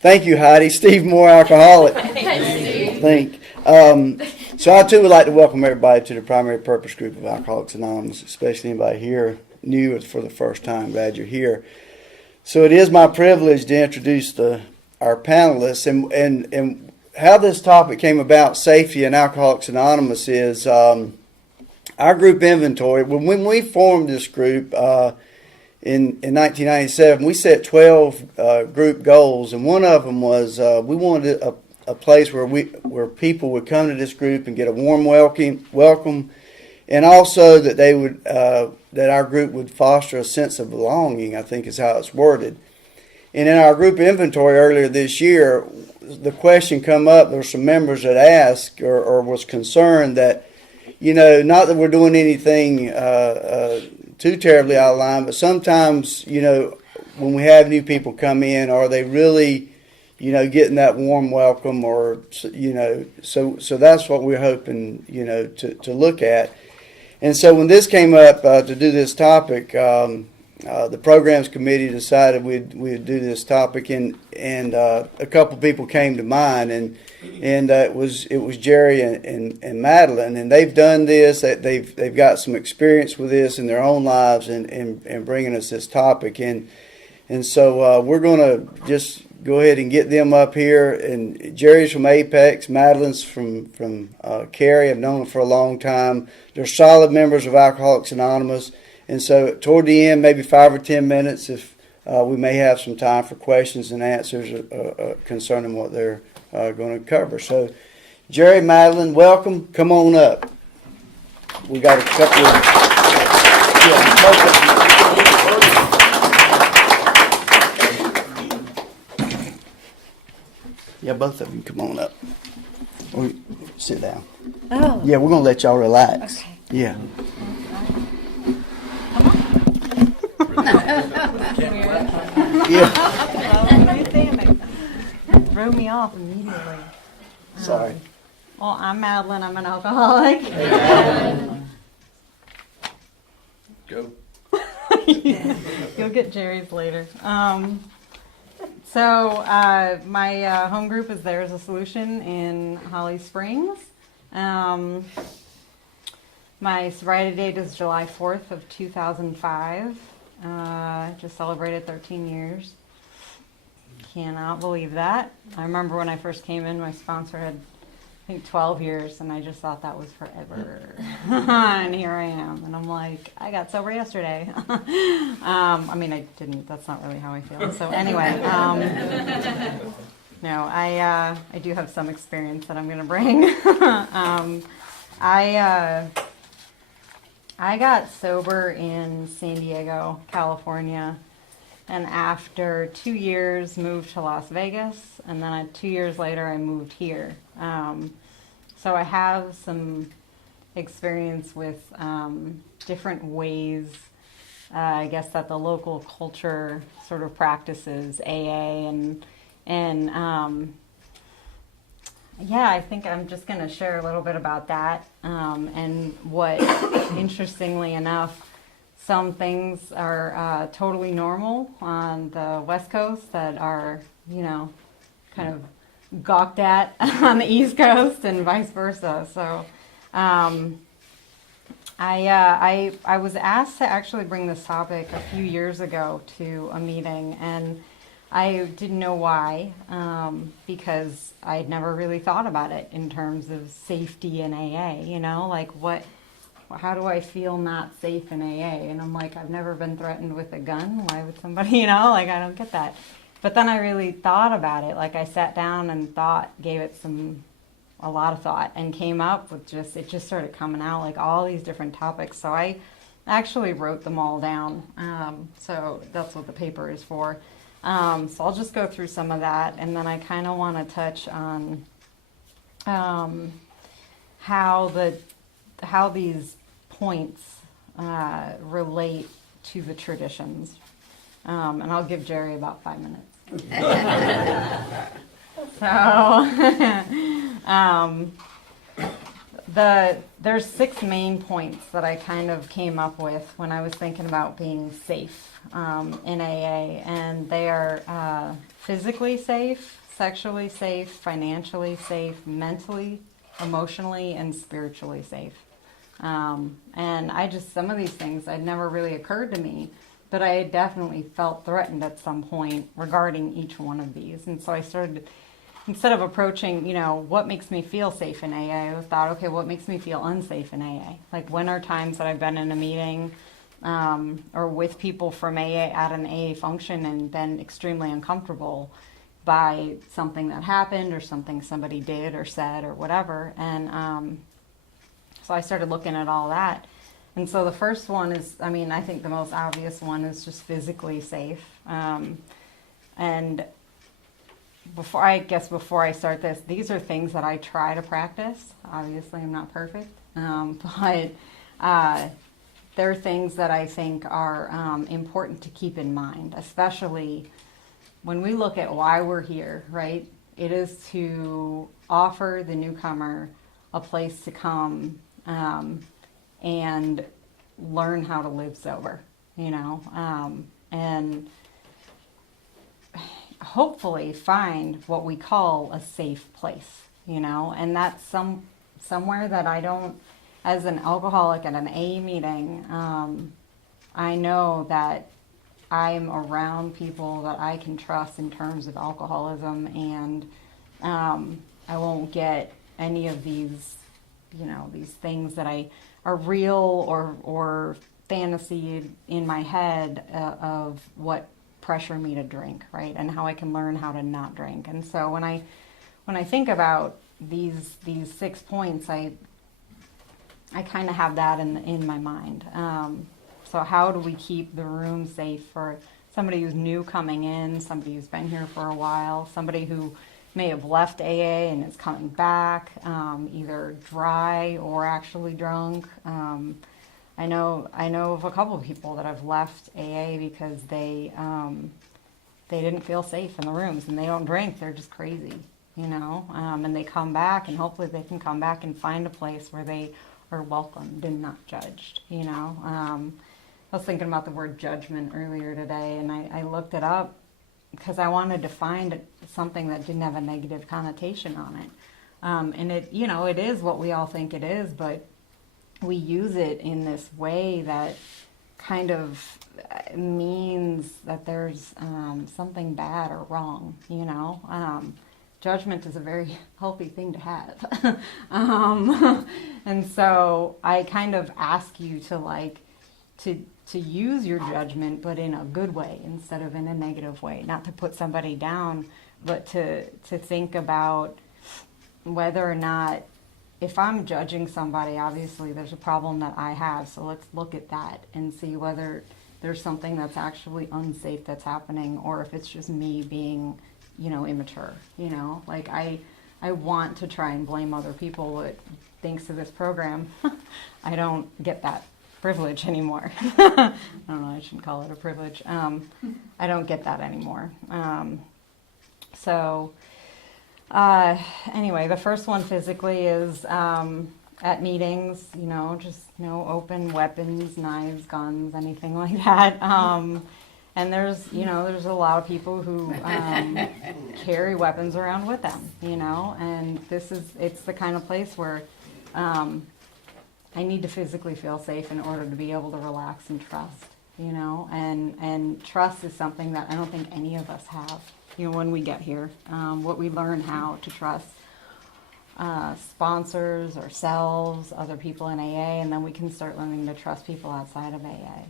Thank you, Heidi. Steve Moore, alcoholic. Think. So I too would like to welcome everybody to the primary purpose group of Alcoholics Anonymous, especially anybody here new for the first time. Glad you're here. So it is my privilege to introduce our panelists, and how this topic came about, safety in Alcoholics Anonymous, is our group inventory. When we formed this group in 1997, we set 12 group goals, and one of them was we wanted a place where people would come to this group and get a warm welcome, and also that they would that our group would foster a sense of belonging, I think is how it's worded. And in our group inventory earlier this year, the question come up, there were some members that asked or was concerned that, not that we're doing anything too terribly out of line, but sometimes, when we have new people come in, are they really getting that warm welcome, or, so that's what we're hoping, to look at. And so when this came up to do this topic, the programs committee decided we'd do this topic, and a couple people came to mind, and it was Jerry and Madeline, and they've done this. They've got some experience with this in their own lives, and bringing us this topic, and so we're going to just go ahead and get them up here. And Jerry's from Apex, Madeline's from Cary. I've known them for a long time. They're solid members of Alcoholics Anonymous. And so toward the end, maybe 5 or 10 minutes, if we may have some time for questions and answers concerning what they're going to cover. So Jerry, Madeline, welcome. Come on up. We got a couple of... Yeah, both of you come on up. Or sit down. Oh. Yeah, we're going to let y'all relax. Okay. Yeah. Yeah. Threw me off immediately. Sorry. Well, I'm Madeline. I'm an alcoholic. Go. You'll get Jerry's later. So my home group is There's a Solution in Holly Springs. My sobriety date is July 4th of 2005. Just celebrated 13 years. Cannot believe that. I remember when I first came in, my sponsor had, I think, 12 years, and I just thought that was forever. And here I am, and I'm like, I got sober yesterday. I mean, I didn't. That's not really how I feel. So anyway, no, I do have some experience that I'm going to bring. I got sober in San Diego, California, and after 2 years moved to Las Vegas, and then 2 years later I moved here. So I have some experience with different ways, I guess, that the local culture sort of practices AA, and yeah, I think I'm just going to share a little bit about that, and what, interestingly enough, some things are totally normal on the West Coast that are, kind of gawked at on the East Coast, and vice versa. So I was asked to actually bring this topic a few years ago to a meeting, and I didn't know why, because I had never really thought about it in terms of safety in AA, like how do I feel not safe in AA? And I'm like, I've never been threatened with a gun. Why would somebody, I don't get that. But then I really thought about it. Like, I sat down and gave it a lot of thought, and came up with it just started coming out, like all these different topics. So I actually wrote them all down. So that's what the paper is for. So I'll just go through some of that, and then I kind of want to touch on how these points relate to the traditions. And I'll give Jerry about 5 minutes. So there's 6 main points that I kind of came up with when I was thinking about being safe in AA, and they are physically safe, sexually safe, financially safe, mentally, emotionally, and spiritually safe. And some of these things had never really occurred to me, but I had definitely felt threatened at some point regarding each one of these. And so I started, instead of approaching, what makes me feel safe in AA, I thought, okay, what makes me feel unsafe in AA? Like, when are times that I've been in a meeting or with people from AA at an AA function and been extremely uncomfortable by something that happened or something somebody did or said or whatever. And so I started looking at all that. And so the first one is, I think the most obvious one is just physically safe. And before I start this, these are things that I try to practice. Obviously, I'm not perfect, but they're things that I think are important to keep in mind, especially when we look at why we're here, right? It is to offer the newcomer a place to come and learn how to live sober, and hopefully find what we call a safe place, and that's somewhere that I don't, as an alcoholic at an AA meeting, I know that I'm around people that I can trust in terms of alcoholism, and I won't get any of these, these things that are real or fantasy in my head of what pressure me to drink, right? And how I can learn how to not drink. And so when I think about these 6 points, I kind of have that in my mind. So how do we keep the room safe for somebody who's new coming in, somebody who's been here for a while, somebody who may have left AA and is coming back, either dry or actually drunk. I know of a couple of people that have left AA because they didn't feel safe in the rooms, and they don't drink. They're just crazy, and they come back, and hopefully they can come back and find a place where they are welcomed and not judged. I was thinking about the word judgment earlier today, and I looked it up because I wanted to find something that didn't have a negative connotation on it. And it is what we all think it is, but we use it in this way that kind of means that there's something bad or wrong, Judgment is a very healthy thing to have. And so I kind of ask you to use your judgment, but in a good way instead of in a negative way. Not to put somebody down, but to think about whether or not, if I'm judging somebody, obviously there's a problem that I have. So let's look at that and see whether there's something that's actually unsafe that's happening, or if it's just me being, immature. Like I want to try and blame other people, but thanks to this program, I don't get that privilege anymore. I don't know, I shouldn't call it a privilege. I don't get that anymore. Anyway, the first one physically is at meetings, just no open weapons, knives, guns, anything like that. And there's a lot of people who carry weapons around with them, and it's the kind of place where I need to physically feel safe in order to be able to relax and trust, and trust is something that I don't think any of us have, when we get here. What we learn how to trust sponsors, ourselves, other people in AA, and then we can start learning to trust people outside of AA,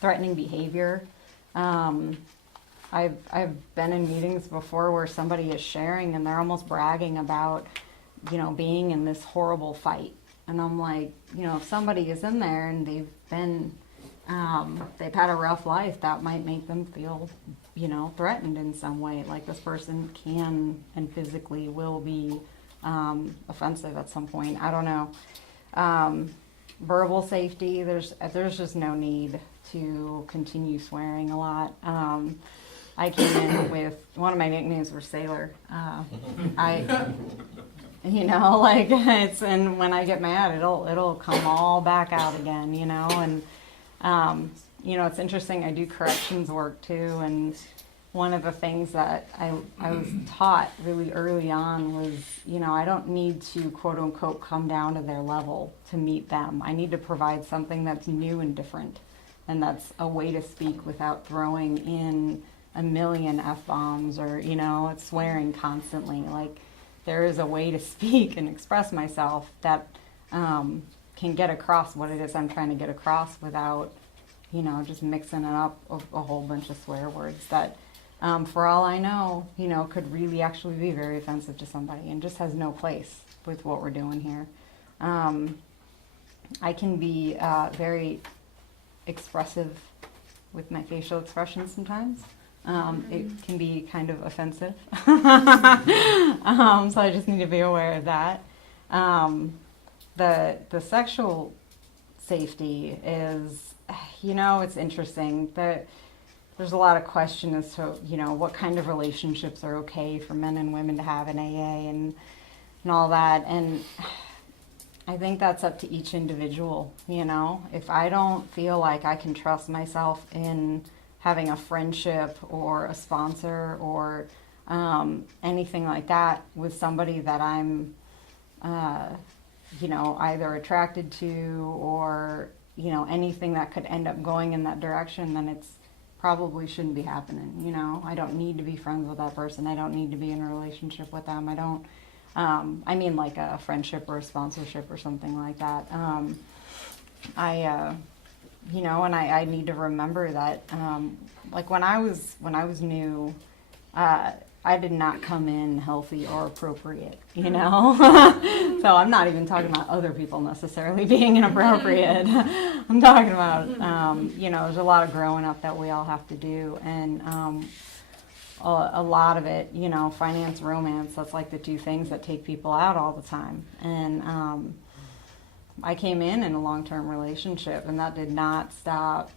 threatening behavior. I've been in meetings before where somebody is sharing and they're almost bragging about, being in this horrible fight. And I'm like, if somebody is in there and they've had a rough life, that might make them feel, threatened in some way. Like this person can and physically will be offensive at some point. I don't know. Verbal safety, there's just no need to continue swearing a lot. I came in with, one of my nicknames was Sailor. like and when I get mad, it'll come all back out again, and it's interesting. I do corrections work too, and one of the things that I was taught really early on was, I don't need to quote unquote come down to their level to meet them. I need to provide something that's new and different, and that's a way to speak without throwing in a million F-bombs or, it's swearing constantly. Like, there is a way to speak and express myself that can get across what it is I'm trying to get across without, just mixing it up a whole bunch of swear words that, for all I know, could really actually be very offensive to somebody and just has no place with what we're doing here. I can be very expressive with my facial expressions sometimes. It can be kind of offensive. So I just need to be aware of that. The sexual safety is, it's interesting. There's a lot of question as to, what kind of relationships are okay for men and women to have in AA and all that. And I think that's up to each individual, If I don't feel like I can trust myself in having a friendship or a sponsor or anything like that with somebody that I'm, either attracted to or, anything that could end up going in that direction, then it's probably shouldn't be happening, I don't need to be friends with that person. I don't need to be in a relationship with them. I don't, I mean like a friendship or a sponsorship or something like that. And I need to remember that, like when I was new, I did not come in healthy or appropriate, So I'm not even talking about other people necessarily being inappropriate. I'm talking about, there's a lot of growing up that we all have to do. And a lot of it, finance, romance, that's like the two things that take people out all the time. And I came in a long-term relationship, and that did not stop,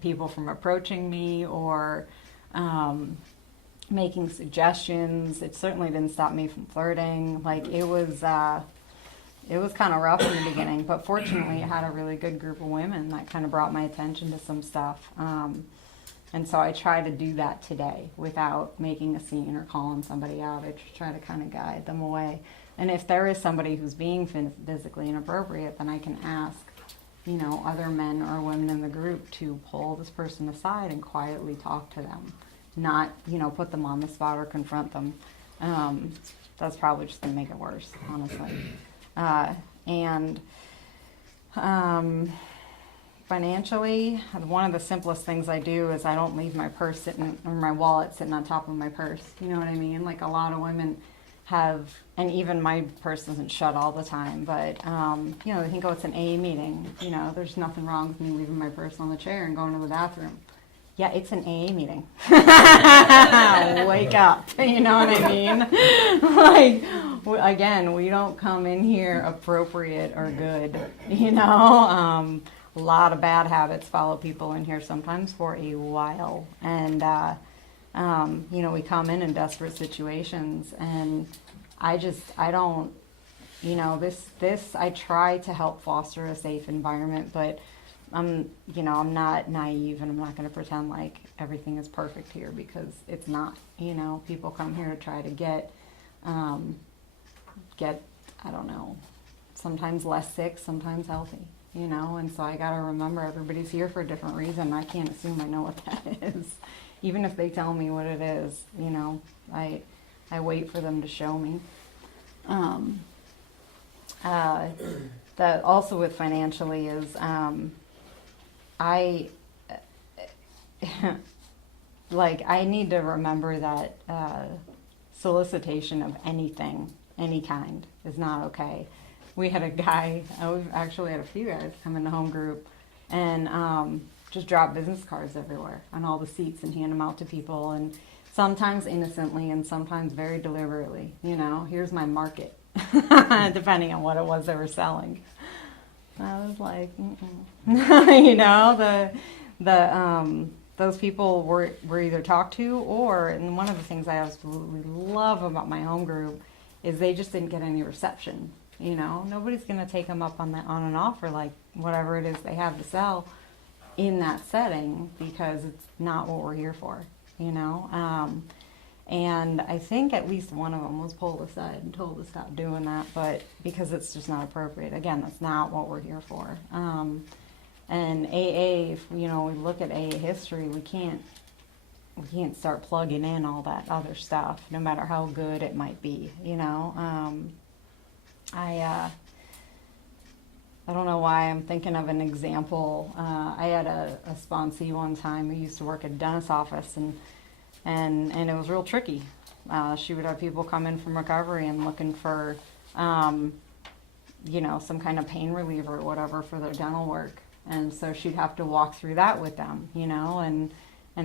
people from approaching me or making suggestions. It certainly didn't stop me from flirting. Like, it was kind of rough in the beginning, but fortunately I had a really good group of women that kind of brought my attention to some stuff. And so I try to do that today without making a scene or calling somebody out. I just try to kind of guide them away. And if there is somebody who's being physically inappropriate, then I can ask, other men or women in the group to pull this person aside and quietly talk to them, not, put them on the spot or confront them. That's probably just going to make it worse, honestly. Financially, one of the simplest things I do is I don't leave my purse sitting, or my wallet sitting on top of my purse. You know what I mean? Like, a lot of women have, and even my purse doesn't shut all the time, but, they think, oh, it's an AA meeting. There's nothing wrong with me leaving my purse on the chair and going to the bathroom. Yeah, it's an AA meeting. Wake up. You know what I mean? Like, again, we don't come in here appropriate or good, A lot of bad habits follow people in here sometimes for a while. And, we come in desperate situations, and I don't, I try to help foster a safe environment, but I'm not naive, and I'm not going to pretend like everything is perfect here, because it's not. People come here to try to get, I don't know, sometimes less sick, sometimes healthy, and so I got to remember everybody's here for a different reason. I can't assume I know what that is. Even if they tell me what it is, I wait for them to show me. That also with financially is, I need to remember that solicitation of anything, any kind, is not okay. We had a guy, we've actually had a few guys come in the home group and just drop business cards everywhere on all the seats and hand them out to people, and sometimes innocently and sometimes very deliberately. Here's my market, depending on what it was they were selling. I was like, those people were either talked to, or, and one of the things I absolutely love about my home group is they just didn't get any reception. You know, nobody's going to take them up on an offer like whatever it is they have to sell in that setting, because it's not what we're here for, you know. And I think at least one of them was pulled aside and told to stop doing that, but because it's just not appropriate. Again, that's not what we're here for. And AA, if, you know, we look at AA history, we can't start plugging in all that other stuff, no matter how good it might be, you know. I don't know why I'm thinking of an example. I had a sponsee one time who used to work at a dentist's office, and it was real tricky. She would have people come in from recovery and looking for, you know, some kind of pain reliever or whatever for their dental work. And so she'd have to walk through that with them, you know, and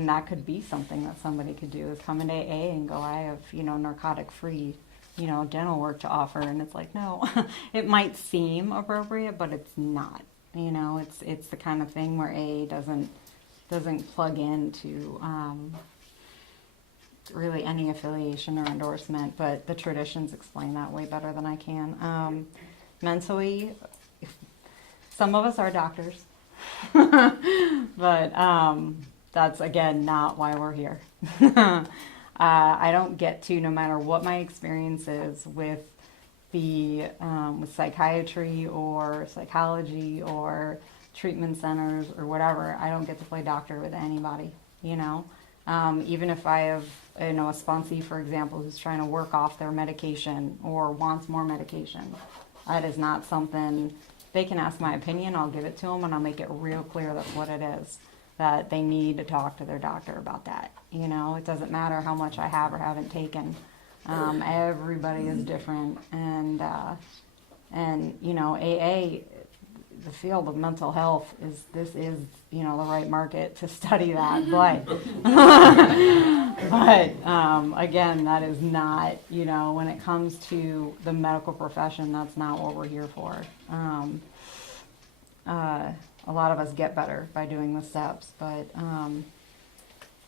that could be something that somebody could do, is come into AA and go, I have, you know, narcotic-free, you know, dental work to offer. And it's like, no, it might seem appropriate, but it's not. You know, it's the kind of thing where AA doesn't plug into really any affiliation or endorsement, but the traditions explain that way better than I can. Mentally, some of us are doctors, but that's, again, not why we're here. I don't get to, no matter what my experience is with with psychiatry or psychology or treatment centers or whatever, I don't get to play doctor with anybody, you know. Even if I have, you know, a sponsee, for example, who's trying to work off their medication or wants more medication, that is not something. They can ask my opinion, I'll give it to them, and I'll make it real clear that's what it is, that they need to talk to their doctor about that. You know, it doesn't matter how much I have or haven't taken. Everybody is different, and you know, AA, the field of mental health is you know, the right market to study that, but again, that is not, you know, when it comes to the medical profession, that's not what we're here for. A lot of us get better by doing the steps, but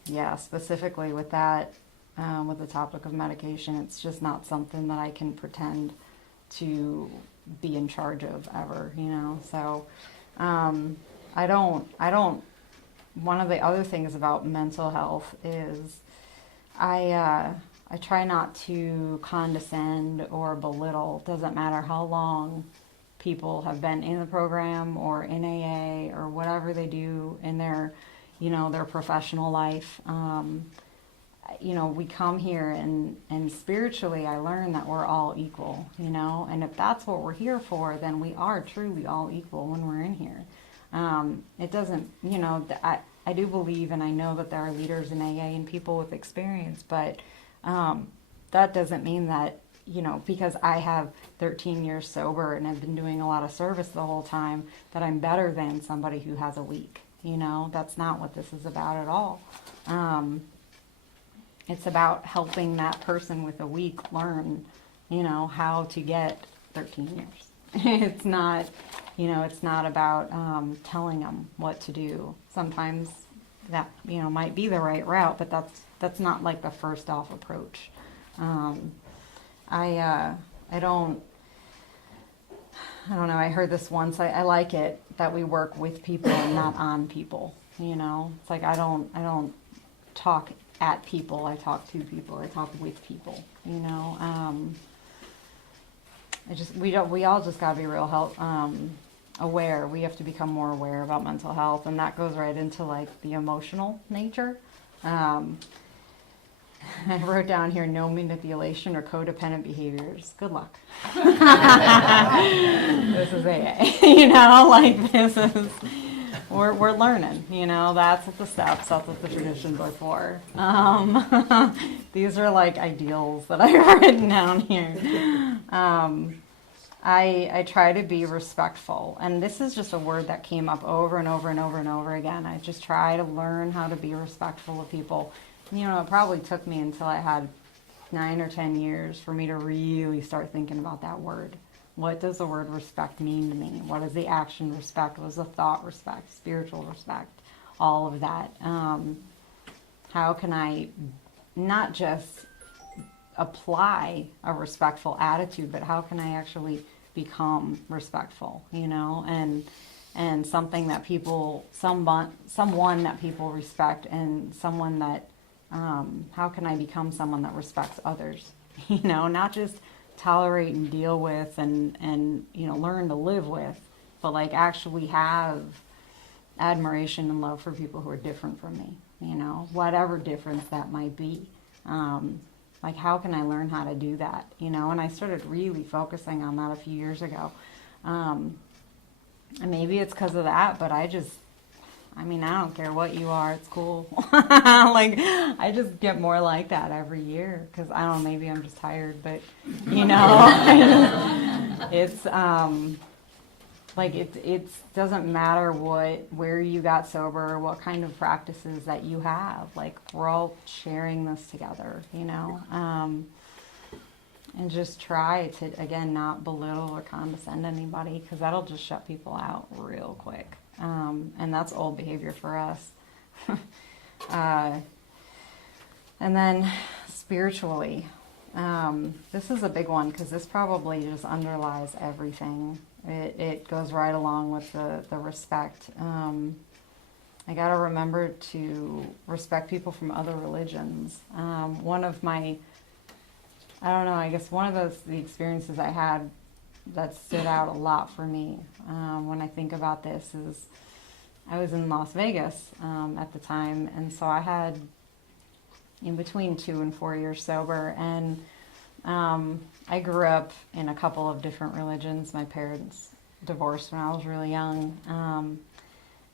yeah, specifically with that, with the topic of medication, it's just not something that I can pretend to be in charge of ever, you know. So I don't one of the other things about mental health is I try not to condescend or belittle. Doesn't matter how long people have been in the program or in AA or whatever they do in their, you know, their professional life. You know, we come here and spiritually I learn that we're all equal, you know, and if that's what we're here for, then we are truly all equal when we're in here. It doesn't, you know, I do believe, and I know that there are leaders in AA and people with experience, but that doesn't mean that, you know, because I have 13 years sober and I've been doing a lot of service the whole time, that I'm better than somebody who has a week. You know, that's not what this is about at all. It's about helping that person with a week learn, you know, how to get 13 years. It's not, you know, it's not about telling them what to do. Sometimes that, you know, might be the right route, but that's not like the first off approach. I don't know, I heard this once, I like it that we work with people and not on people, you know. It's like I don't talk at people, I talk to people, I talk with people, you know. We all just gotta be real aware. We have to become more aware about mental health, and that goes right into like the emotional nature. I wrote down here, no manipulation or codependent behaviors. Good luck. This is AA, you know, like this is, we're learning, you know, that's what the steps, that's what the traditions are for. These are like ideals that I've written down here. I try to be respectful, and this is just a word that came up over and over and over and over again. I just try to learn how to be respectful of people. You know, it probably took me until I had 9 or 10 years for me to really start thinking about that word. What does the word respect mean to me? What is the action respect? What is the thought respect? Spiritual respect? All of that. How can I not just apply a respectful attitude, but how can I actually become respectful, and something that someone that people respect, and someone that, how can I become someone that respects others, not just tolerate and deal with and learn to live with, but like actually have admiration and love for people who are different from me, whatever difference that might be. Like, how can I learn how to do that, and I started really focusing on that a few years ago. And maybe it's because of that, but I don't care what you are, it's cool. Like, I just get more like that every year, because I don't know, maybe I'm just tired, but, it's, like, it doesn't matter where you got sober, or what kind of practices that you have. Like, we're all sharing this together, and just try to, again, not belittle or condescend anybody, because that'll just shut people out real quick. And that's old behavior for us. And then spiritually, this is a big one, because this probably just underlies everything. It goes right along with the respect. I got to remember to respect people from other religions. One of the experiences I had that stood out a lot for me when I think about this is I was in Las Vegas at the time, and so I had in between 2 and 4 years sober, and I grew up in a couple of different religions. My parents divorced when I was really young,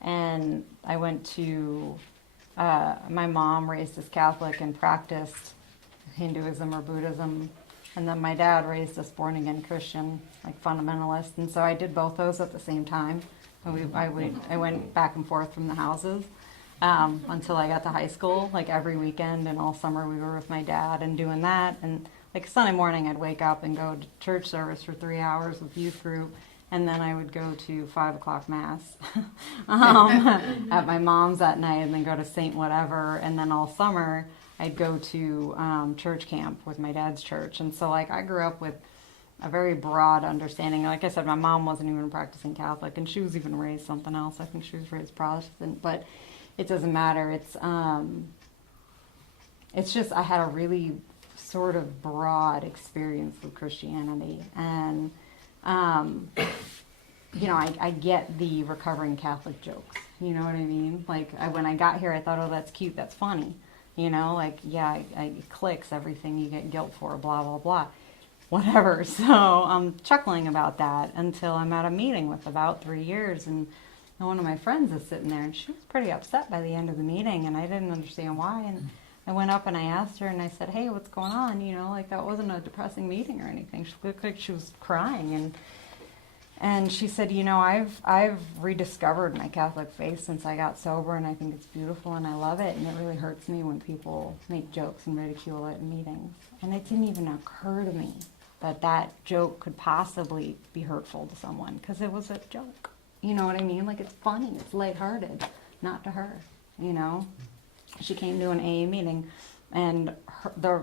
and I went to, my mom raised us Catholic and practiced Hinduism or Buddhism, and then my dad raised us born-again Christian, like fundamentalist, and so I did both those at the same time. I went back and forth from the houses until I got to high school, like every weekend, and all summer we were with my dad and doing that. And like Sunday morning I'd wake up and go to church service for 3 hours with youth group, and then I would go to 5 o'clock mass at my mom's that night, and then go to Saint whatever, and then all summer I'd go to church camp with my dad's church. And so like I grew up with a very broad understanding. Like I said, my mom wasn't even a practicing Catholic, and she was even raised something else. I think she was raised Protestant, but it doesn't matter. It's just I had a really sort of broad experience with Christianity, and I get the recovering Catholic jokes. You know what I mean? Like when I got here, I thought, oh, that's cute, that's funny. It clicks, everything you get guilt for, blah blah blah. Whatever. So I'm chuckling about that until I'm at a meeting with about 3 years, and one of my friends is sitting there, and she was pretty upset by the end of the meeting, and I didn't understand why. And I went up and I asked her, and I said, hey, what's going on? That wasn't a depressing meeting or anything. She looked like she was crying, and she said, I've rediscovered my Catholic faith since I got sober, and I think it's beautiful and I love it, and it really hurts me when people make jokes and ridicule it in meetings. And it didn't even occur to me that joke could possibly be hurtful to someone, because it was a joke. You know what I mean? Like, it's funny, it's lighthearted, not to her, She came to an AA meeting, and the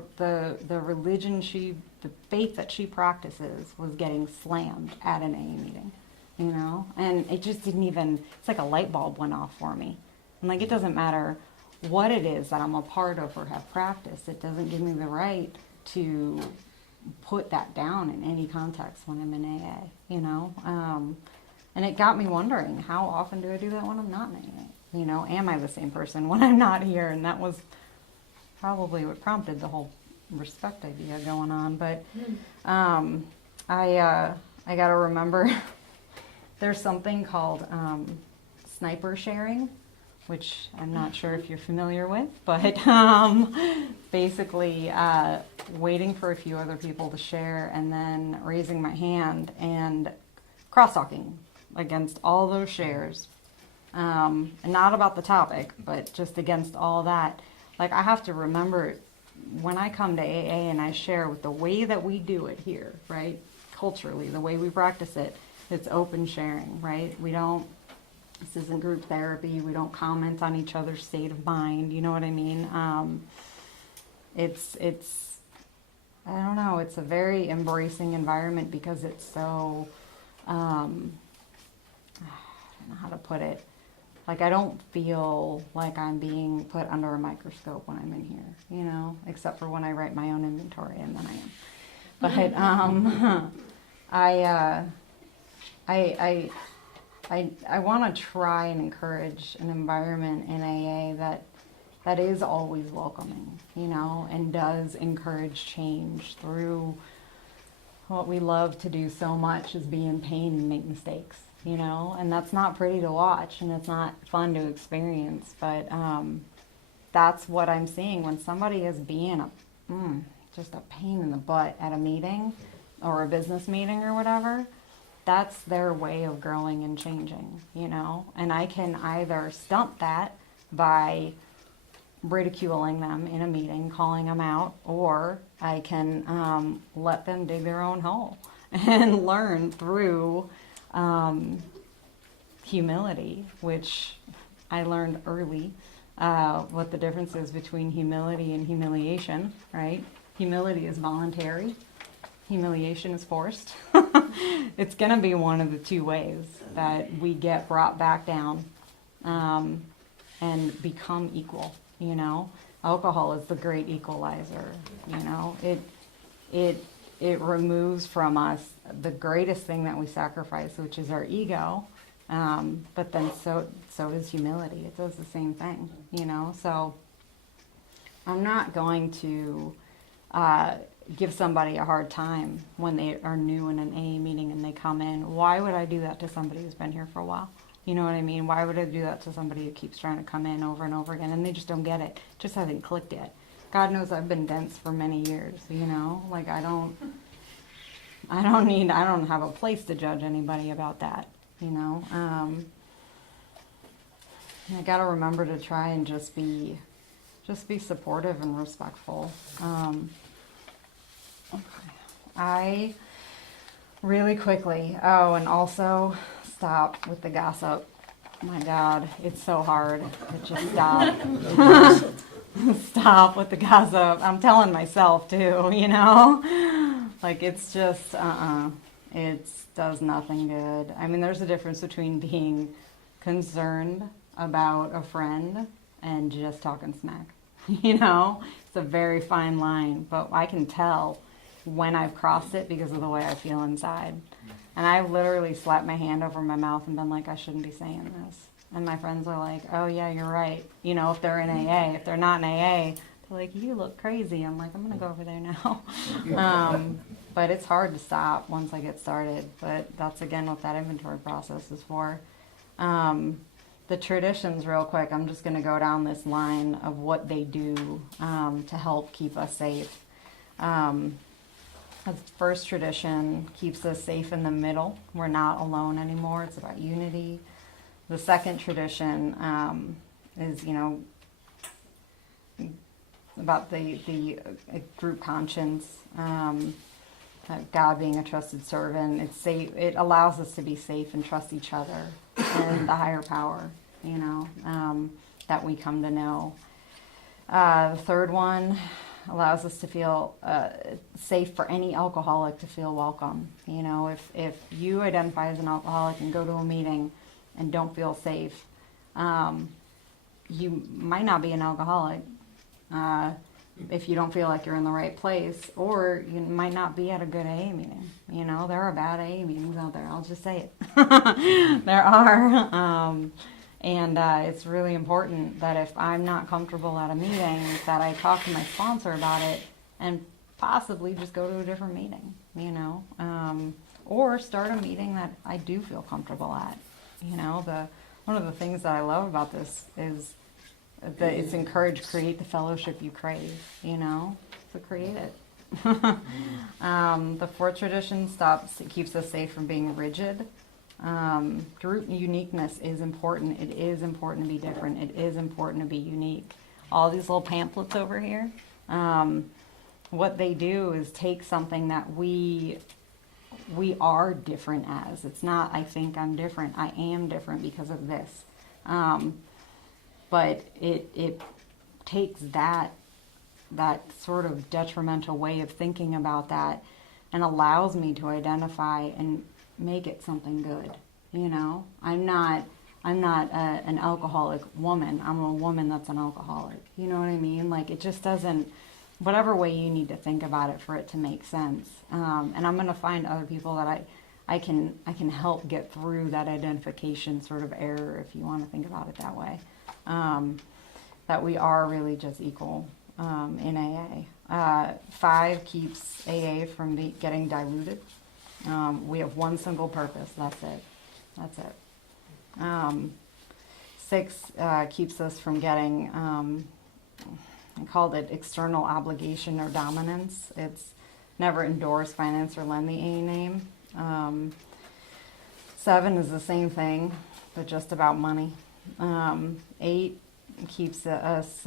religion the faith that she practices was getting slammed at an AA meeting, And it just didn't even, it's like a light bulb went off for me. And like, it doesn't matter what it is that I'm a part of or have practiced, it doesn't give me the right to put that down in any context when I'm in AA, And it got me wondering, how often do I do that when I'm not in AA? Am I the same person when I'm not here? And that was probably what prompted the whole respect idea going on. But I got to remember there's something called sniper sharing, which I'm not sure if you're familiar with, but basically waiting for a few other people to share, and then raising my hand and cross-talking against all those shares. And not about the topic, but just against all that. Like, I have to remember when I come to AA and I share with the way that we do it here, right? Culturally, the way we practice it, it's open sharing, right? This isn't group therapy. We don't comment on each other's state of mind. You know what I mean? It's I don't know, it's a very embracing environment because it's so, I don't know how to put it. Like, I don't feel like I'm being put under a microscope when I'm in here, you know, except for when I write my own inventory, and then I am. But I want to try and encourage an environment in AA that is always welcoming, you know, and does encourage change through what we love to do so much is be in pain and make mistakes, you know, and that's not pretty to watch and it's not fun to experience, but that's what I'm seeing when somebody is being just a pain in the butt at a meeting or a business meeting or whatever. That's their way of growing and changing, you know, and I can either stunt that by ridiculing them in a meeting, calling them out, or I can let them dig their own hole and learn through humility, which I learned early what the difference is between humility and humiliation, right? Humility is voluntary. Humiliation is forced. It's going to be one of the two ways that we get brought back down and become equal, you know. Alcohol is the great equalizer, you know. It removes from us the greatest thing that we sacrifice, which is our ego, but then so is humility. It does the same thing, you know. So I'm not going to give somebody a hard time when they are new in an AA meeting and they come in. Why would I do that to somebody who's been here for a while? You know what I mean? Why would I do that to somebody who keeps trying to come in over and over again and they just don't get it? Just hasn't clicked yet. God knows I've been dense for many years, you know? Like I don't have a place to judge anybody about that, you know? I gotta remember to try and just be supportive and respectful. I really quickly, and also stop with the gossip. My God, it's so hard. It just stop. Stop with the gossip. I'm telling myself too, you know? Like it's just, it does nothing good. I mean, there's a difference between being concerned about a friend and just talking smack. You know? It's a very fine line, but I can tell when I've crossed it because of the way I feel inside. And I've literally slapped my hand over my mouth and been like, I shouldn't be saying this. And my friends are like, oh yeah, you're right. You know, if they're in AA, if they're not in AA, they're like, you look crazy. I'm like, I'm gonna go over there now. But it's hard to stop once I get started. But that's again what that inventory process is for. The traditions real quick, I'm just gonna go down this line of what they do to help keep us safe. The first tradition keeps us safe in the middle. We're not alone anymore. It's about unity. The second tradition is, you know, about the group conscience, God being a trusted servant. It's safe. It allows us to be safe and trust each other and the higher power, you know, that we come to know. The third one allows us to feel safe for any alcoholic to feel welcome. You know, if you identify as an alcoholic and go to a meeting and don't feel safe, you might not be an alcoholic if you don't feel like you're in the right place, or you might not be at a good AA meeting. You know, there are bad AA meetings out there. I'll just say it. There are. And it's really important that if I'm not comfortable at a meeting, that I talk to my sponsor about it and possibly just go to a different meeting, you know, or start a meeting that I do feel comfortable at. You know, one of the things that I love about this is that it's encouraged, create the fellowship you crave, you know, so create it. The fourth tradition keeps us safe from being rigid. Group uniqueness is important. It is important to be different. It is important to be unique. All these little pamphlets over here, what they do is take something that we are different as. It's not, I think I'm different. I am different because of this. But it takes that that sort of detrimental way of thinking about that, and allows me to identify and make it something good. You know, I'm not an alcoholic woman. I'm a woman that's an alcoholic. You know what I mean? Like, it just doesn't, whatever way you need to think about it for it to make sense. And I'm going to find other people that I can help get through that identification sort of error, if you want to think about it that way. That we are really just equal in AA. 5 keeps AA from getting diluted. We have one single purpose. That's it. 6 keeps us from getting, I called it external obligation or dominance. It's never endorse, finance, or lend the AA name. 7 is the same thing, but just about money. 8 keeps us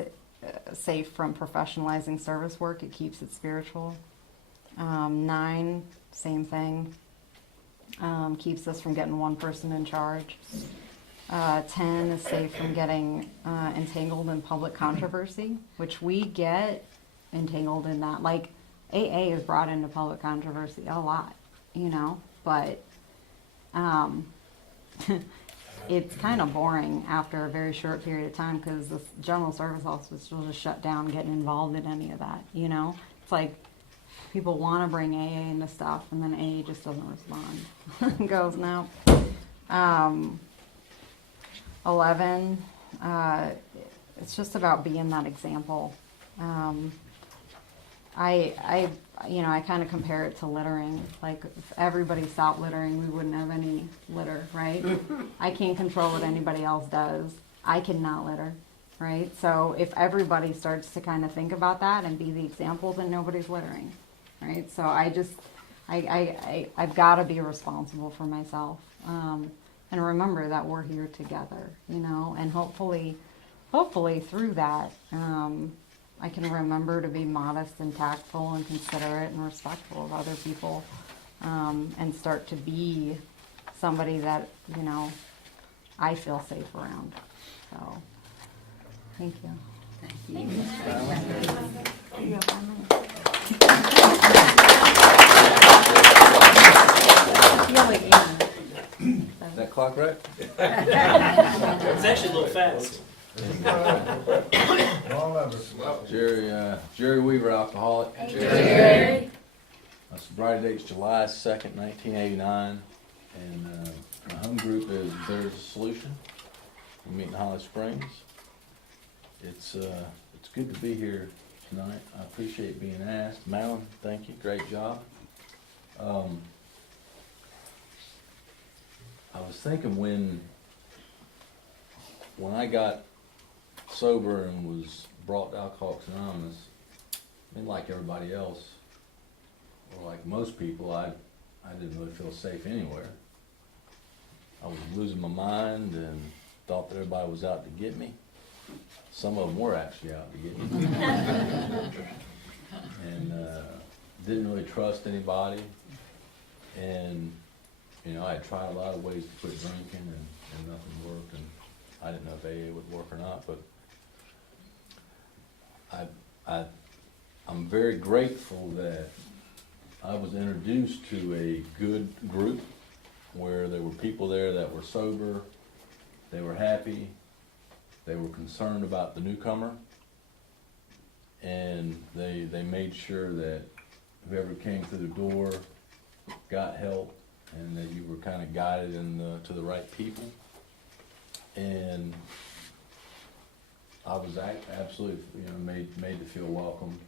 safe from professionalizing service work. It keeps it spiritual. 9, same thing. Keeps us from getting one person in charge. 10 is safe from getting entangled in public controversy, which we get entangled in that. Like, AA is brought into public controversy a lot, you know, but it's kind of boring after a very short period of time, because the general service office will just shut down getting involved in any of that, you know. It's like people want to bring AA into stuff, and then AA just doesn't respond. It goes, no. 11, it's just about being that example. I kind of compare it to littering. Like, if everybody stopped littering, we wouldn't have any litter, right? I can't control what anybody else does. I cannot litter, right? So if everybody starts to kind of think about that and be the example, then nobody's littering, right? So I've got to be responsible for myself, and remember that we're here together, you know, and hopefully through that, I can remember to be modest and tactful and considerate and respectful of other people, and start to be somebody that, you know, I feel safe around. So, thank you. Thank you. You have 1 minute. I feel like, Is that clock right? It's actually a little fast. Jerry Weaver, alcoholic. Jerry. My sobriety date's July 2nd, 1989, and my home group is There's a Solution. We meet in Holly Springs. It's good to be here tonight. I appreciate being asked. Madeline, thank you. Great job. I was thinking when I got sober and was brought to Alcoholics Anonymous, I mean, like everybody else, or like most people, I didn't really feel safe anywhere. I was losing my mind and thought that everybody was out to get me. Some of them were actually out to get me. And didn't really trust anybody. And, you know, I had tried a lot of ways to quit drinking, and nothing worked. And I didn't know if AA would work or not, but I'm very grateful that I was introduced to a good group where there were people there that were sober, they were happy, they were concerned about the newcomer, and they made sure that whoever came through the door got help, and that you were kind of guided to the right people. And I was absolutely, you know, made to feel welcome.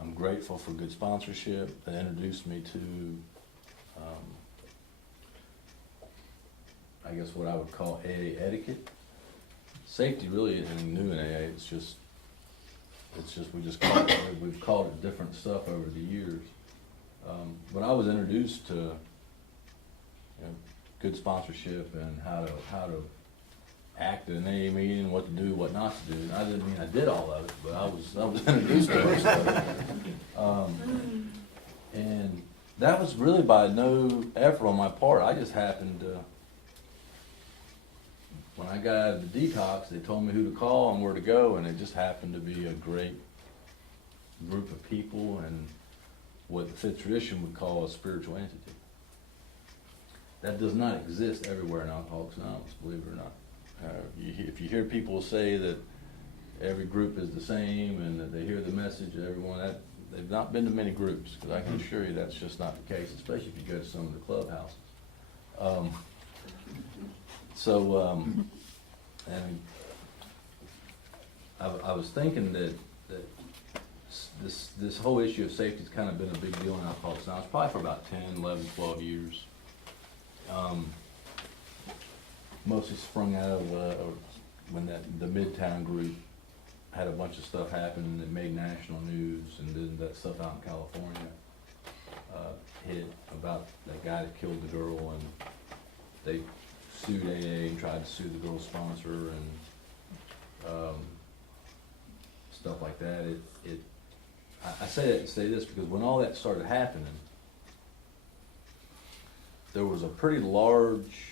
I'm grateful for good sponsorship that introduced me to, I guess what I would call AA etiquette. Safety really isn't anything new in AA. It's just we've called it different stuff over the years. But I was introduced to, you know, good sponsorship and how to act at an AA meeting, what to do, what not to do. And I didn't mean I did all of it, but I was introduced to most of it. And that was really by no effort on my part. I just happened to, when I got out of the detox, they told me who to call and where to go, and it just happened to be a great group of people and what the fifth tradition would call a spiritual entity. That does not exist everywhere in Alcoholics Anonymous, believe it or not. If you hear people say that every group is the same and that they hear the message of everyone, they've not been to many groups, because I can assure you that's just not the case, especially if you go to some of the clubhouses. And I was thinking that this whole issue of safety has kind of been a big deal in Alcoholics Anonymous, probably for about 10, 11, 12 years. Mostly sprung out of when the Midtown group had a bunch of stuff happen and it made national news, and then that stuff out in California hit about that guy that killed the girl, and they sued AA and tried to sue the girl's sponsor and stuff like that. I say that to say this because when all that started happening, there was a pretty large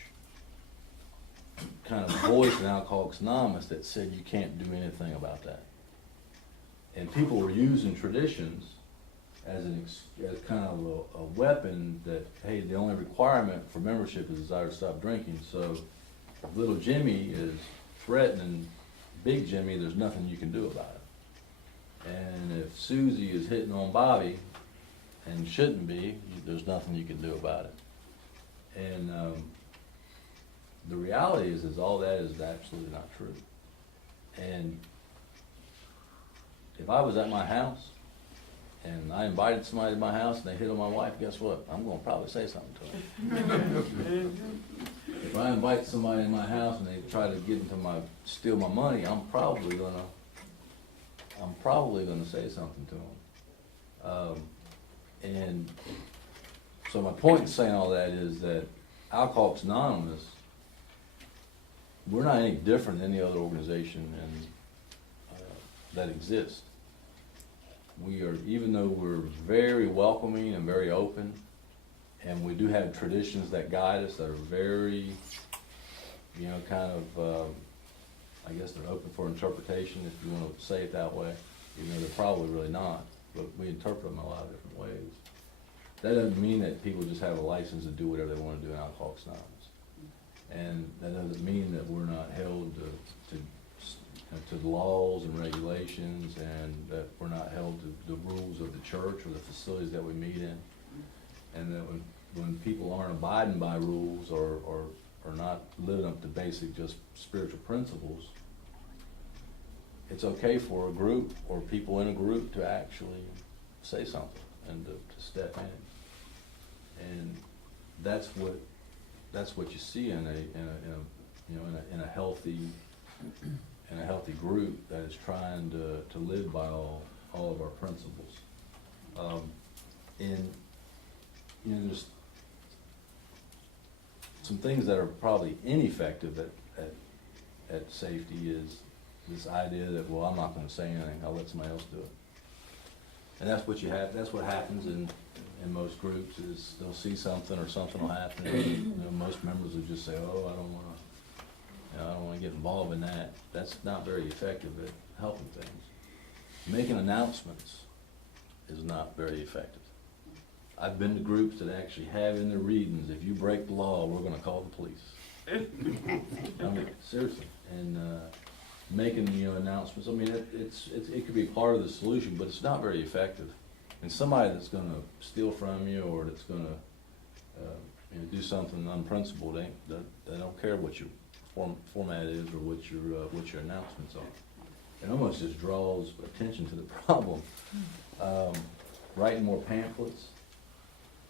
kind of voice in Alcoholics Anonymous that said you can't do anything about that. And people were using traditions as kind of a weapon that, hey, the only requirement for membership is desire to stop drinking. So if little Jimmy is threatening Big Jimmy, there's nothing you can do about it. And if Susie is hitting on Bobby and shouldn't be, there's nothing you can do about it. And the reality is all that is absolutely not true. And if I was at my house and I invited somebody to my house and they hit on my wife, guess what? I'm going to probably say something to them. If I invite somebody in my house and they try to steal my money, I'm probably going to say something to them. And so my point in saying all that is that Alcoholics Anonymous, we're not any different than any other organization that exists. We are, even though we're very welcoming and very open, and we do have traditions that guide us that are very, kind of, I guess they're open for interpretation, if you want to say it that way, even though they're probably really not, but we interpret them in a lot of different ways. That doesn't mean that people just have a license to do whatever they want to do in Alcoholics Anonymous. And that doesn't mean that we're not held to the laws and regulations, and that we're not held to the rules of the church or the facilities that we meet in. And that when people aren't abiding by rules or not living up to basic just spiritual principles, it's okay for a group or people in a group to actually say something and to step in. And that's what you see in a healthy group that is trying to live by all of our principles. There's some things that are probably ineffective at safety is this idea that, well, I'm not going to say anything, I'll let somebody else do it. And that's what happens in most groups is they'll see something or something will happen, and most members will just say, oh, I don't want to get involved in that. That's not very effective at helping things. Making announcements is not very effective. I've been to groups that actually have in their readings, if you break the law, we're going to call the police. I mean, seriously. And making announcements, I mean, it could be part of the solution, but it's not very effective. And somebody that's going to steal from you or that's going to do something unprincipled, they don't care what your format is or what your announcements are. It almost just draws attention to the problem. Writing more pamphlets.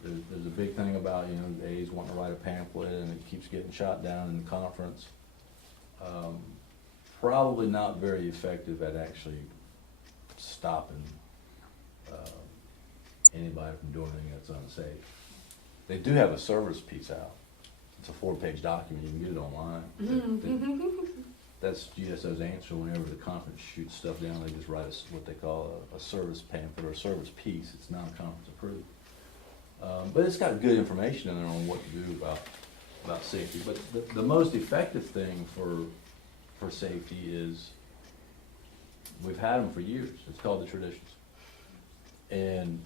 There's a big thing about the A's wanting to write a pamphlet and it keeps getting shot down in the conference. Probably not very effective at actually stopping anybody from doing anything that's unsafe. They do have a service piece out. It's a 4-page document. You can get it online. That's GSO's answer whenever the conference shoots stuff down. They just write what they call a service pamphlet or a service piece. It's not conference approved. But it's got good information in there on what to do about about safety. But the most effective thing for safety is, we've had them for years. It's called the traditions. And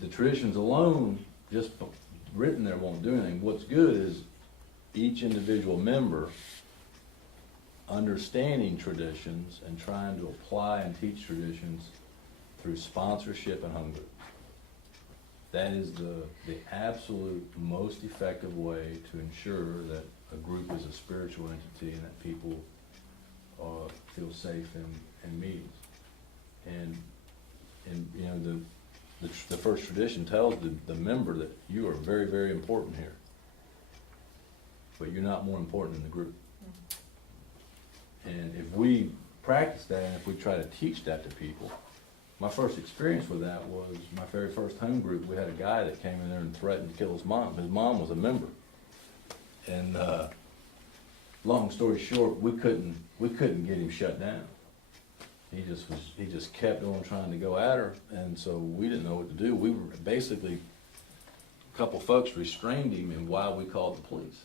the traditions alone, just written there, won't do anything. What's good is each individual member understanding traditions and trying to apply and teach traditions through sponsorship and home group. That is the absolute most effective way to ensure that a group is a spiritual entity and that people feel safe in meetings. And you know, the first tradition tells the member that you are very, very important here, but you're not more important than the group. And if we practice that, and if we try to teach that to people, my first experience with that was my very first home group. We had a guy that came in there and threatened to kill his mom. His mom was a member. And long story short, we couldn't get him shut down. He just kept on trying to go at her, and so we didn't know what to do. We were basically, a couple folks restrained him, and while we called the police.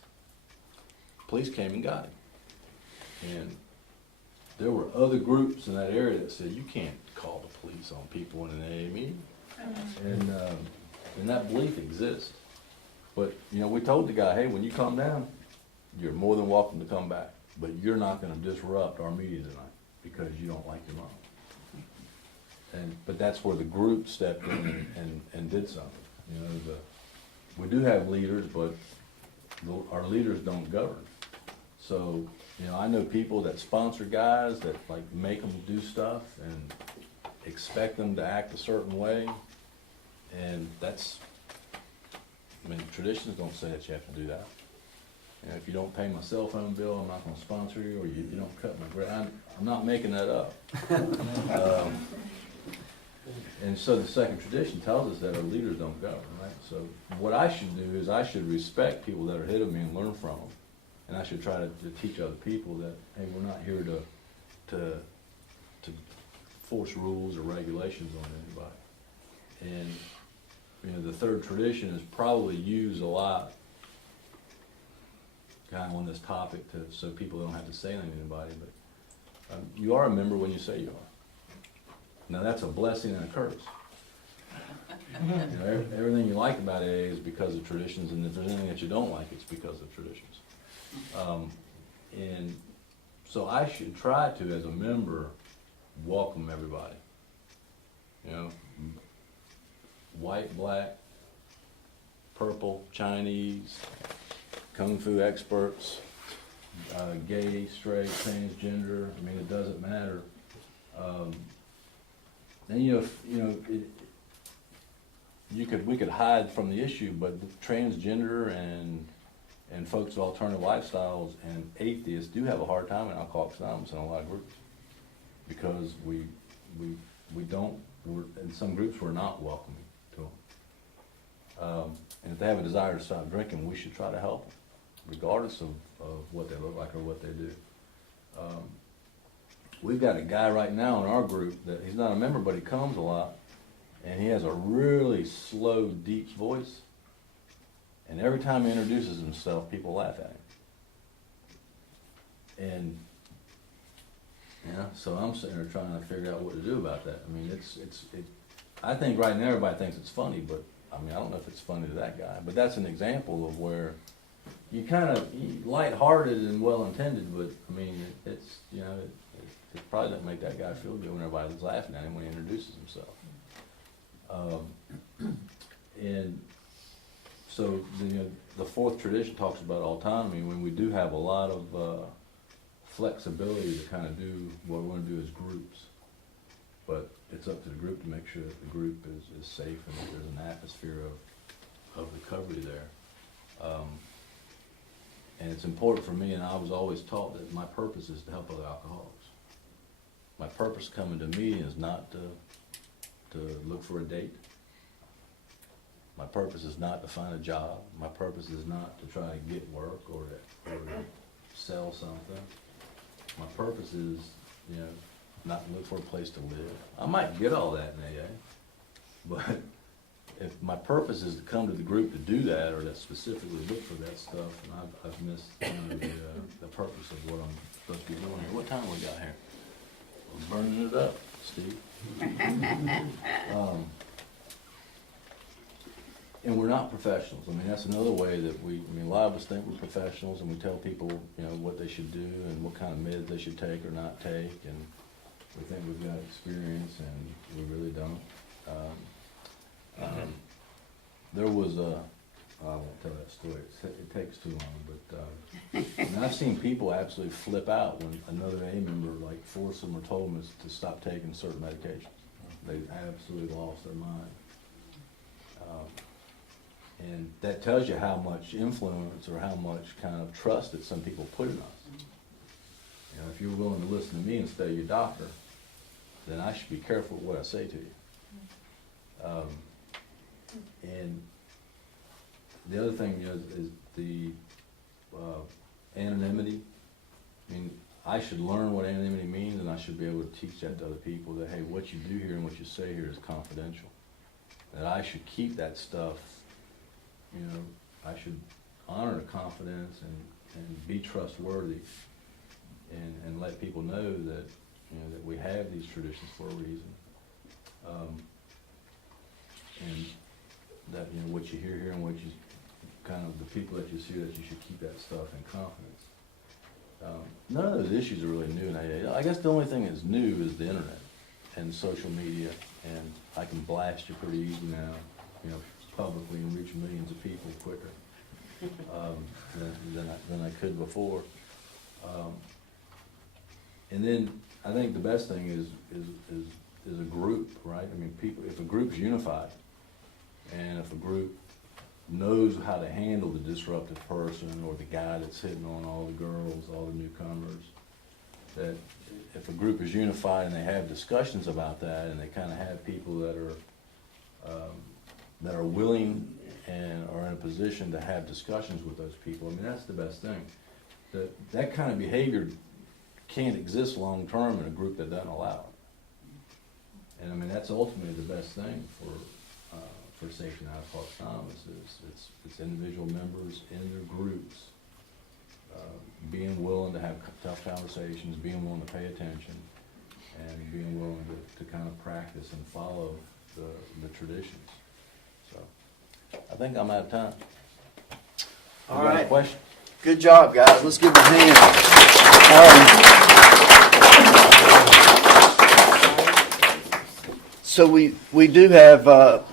Police came and got him. And there were other groups in that area that said, you can't call the police on people in an AA meeting. And that belief exists. But, you know, we told the guy, hey, when you come down, you're more than welcome to come back, but you're not going to disrupt our meeting tonight because you don't like your mom. But that's where the group stepped in and did something. You know, we do have leaders, but our leaders don't govern. So, you know, I know people that sponsor guys that like make them do stuff and expect them to act a certain way, and that's, I mean, traditions don't say that you have to do that. You know, if you don't pay my cell phone bill, I'm not going to sponsor you, or you don't cut my grass. I'm not making that up. And so the second tradition tells us that our leaders don't govern, right? So what I should do is I should respect people that are ahead of me and learn from them. And I should try to teach other people that, hey, we're not here to force rules or regulations on anybody. And, you know, the third tradition is probably used a lot kind of on this topic so people don't have to say anything to anybody, but you are a member when you say you are. Now that's a blessing and a curse. You know, everything you like about AA is because of traditions, and if there's anything that you don't like, it's because of traditions. And so I should try to, as a member, welcome everybody. You know, white, black, purple, Chinese, kung fu experts, gay, straight, transgender. I mean, it doesn't matter. And we could hide from the issue, but transgender and folks with alternative lifestyles and atheists do have a hard time in Alcoholics Anonymous in a lot of groups, because we don't, in some groups we're not welcoming to them. And if they have a desire to stop drinking, we should try to help them, regardless of what they look like or what they do. We've got a guy right now in our group that he's not a member, but he comes a lot, and he has a really slow, deep voice. And every time he introduces himself, people laugh at him. And so I'm sitting there trying to figure out what to do about that. I mean, I think right now everybody thinks it's funny, but I mean, I don't know if it's funny to that guy. But that's an example of where you kind of lighthearted and well-intended, but I mean, it probably doesn't make that guy feel good when everybody's laughing at him when he introduces himself. And so the fourth tradition talks about autonomy, when we do have a lot of flexibility to kind of do what we want to do as groups. But it's up to the group to make sure that the group is safe and that there's an atmosphere of recovery there. And it's important for me, and I was always taught that my purpose is to help other alcoholics. My purpose coming to me is not to look for a date. My purpose is not to find a job. My purpose is not to try to get work or to sell something. My purpose is, not to look for a place to live. I might get all that in AA, but if my purpose is to come to the group to do that, or to specifically look for that stuff, and I've missed the purpose of what I'm supposed to be doing here. What time we got here? We're burning it up, Steve. And we're not professionals. I mean, that's another way that a lot of us think we're professionals, and we tell people, what they should do and what kind of meds they should take or not take, and we think we've got experience, and we really don't. There was I won't tell that story. It takes too long, but I've seen people absolutely flip out when another A member forced them or told them to stop taking certain medications. They absolutely lost their mind. And that tells you how much influence or how much kind of trust that some people put in us. If you're willing to listen to me instead of your doctor, then I should be careful with what I say to you. And the other thing is the anonymity. I mean, I should learn what anonymity means, and I should be able to teach that to other people, that, hey, what you do here and what you say here is confidential. That I should keep that stuff, I should honor confidence and be trustworthy, and let people know that, that we have these traditions for a reason. And that, what you hear here and what you kind of the people that you see, that you should keep that stuff in confidence. None of those issues are really new in AA. I guess the only thing that's new is the internet and social media, and I can blast you pretty easy now, publicly, and reach millions of people quicker than I could before. And then I think the best thing is a group, right? I mean, people. If a group's unified, and if a group knows how to handle the disruptive person or the guy that's hitting on all the girls, all the newcomers, that if a group is unified and they have discussions about that, and they kind of have people that are willing and are in a position to have discussions with those people, I mean, that's the best thing. That kind of behavior can't exist long term in a group that doesn't allow it. And I mean, that's ultimately the best thing for Safety and Alcoholics Anonymous. It's individual members in their groups being willing to have tough conversations, being willing to pay attention, and being willing to kind of practice and follow the traditions. So I think I'm out of time. All right. Question? Good job, guys. Let's give them a hand. So we do have,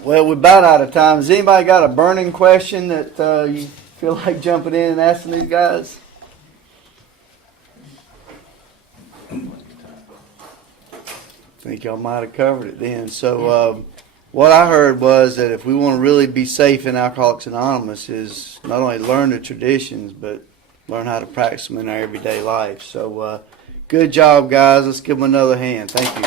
we're about out of time. Has anybody got a burning question that you feel like jumping in and asking these guys? I think y'all might have covered it then. So what I heard was that if we want to really be safe in Alcoholics Anonymous, is not only learn the traditions, but learn how to practice them in our everyday life. So good job, guys. Let's give them another hand. Thank you.